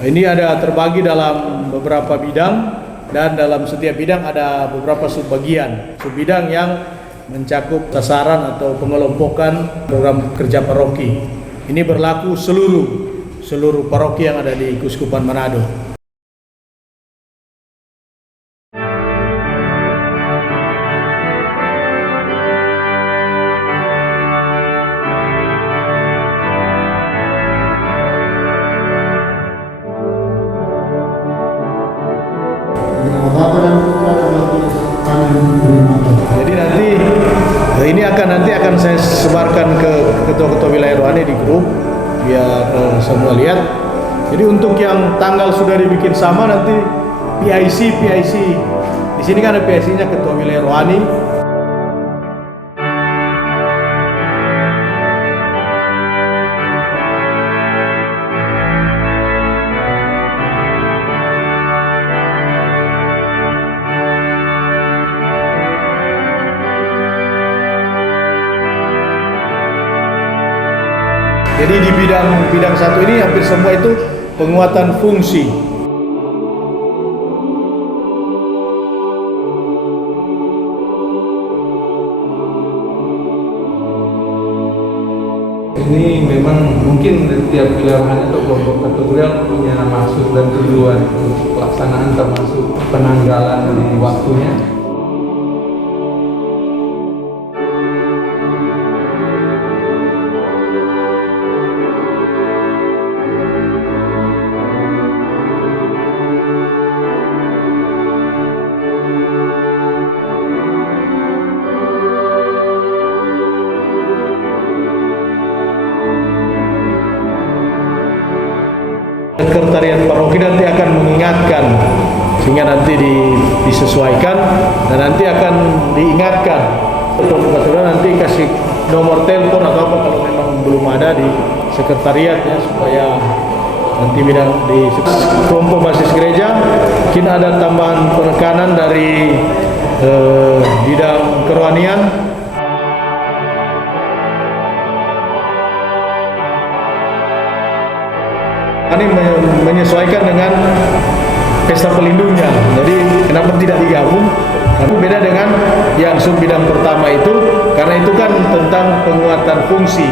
Ini ada terbagi dalam beberapa bidang dan dalam setiap bidang ada beberapa subbagian. Subbidang yang mencakup sasaran atau pengelompokan program kerja paroki. Ini berlaku seluruh paroki yang ada di Keuskupan Manado. Jadi nanti akan saya sebarkan ke ketua-ketua wilayah rohani di grup biar semua lihat. Jadi untuk yang tanggal sudah dibikin sama nanti PIC di sini kan ada PIC-nya ketua wilayah rohani. Jadi di bidang satu ini hampir semua itu penguatan fungsi. Ini memang mungkin tiap wilayah atau kelompok kategorial punya maksud dan tujuan untuk pelaksanaan termasuk penanggalan di waktunya. Sekretariat paroki nanti akan mengingatkan sehingga nanti disesuaikan dan nanti akan diingatkan. Kebetulan nanti kasih nomor telepon atau apa kalau memang belum ada di sekretariat ya, supaya nanti bidang di kelompok basis gereja mungkin ada tambahan penekanan dari bidang kerohanian. Ini menyesuaikan dengan pesta pelindungnya. Jadi kenapa tidak digabung? Karena beda dengan yang sub bidang pertama itu, karena itu kan tentang penguatan fungsi.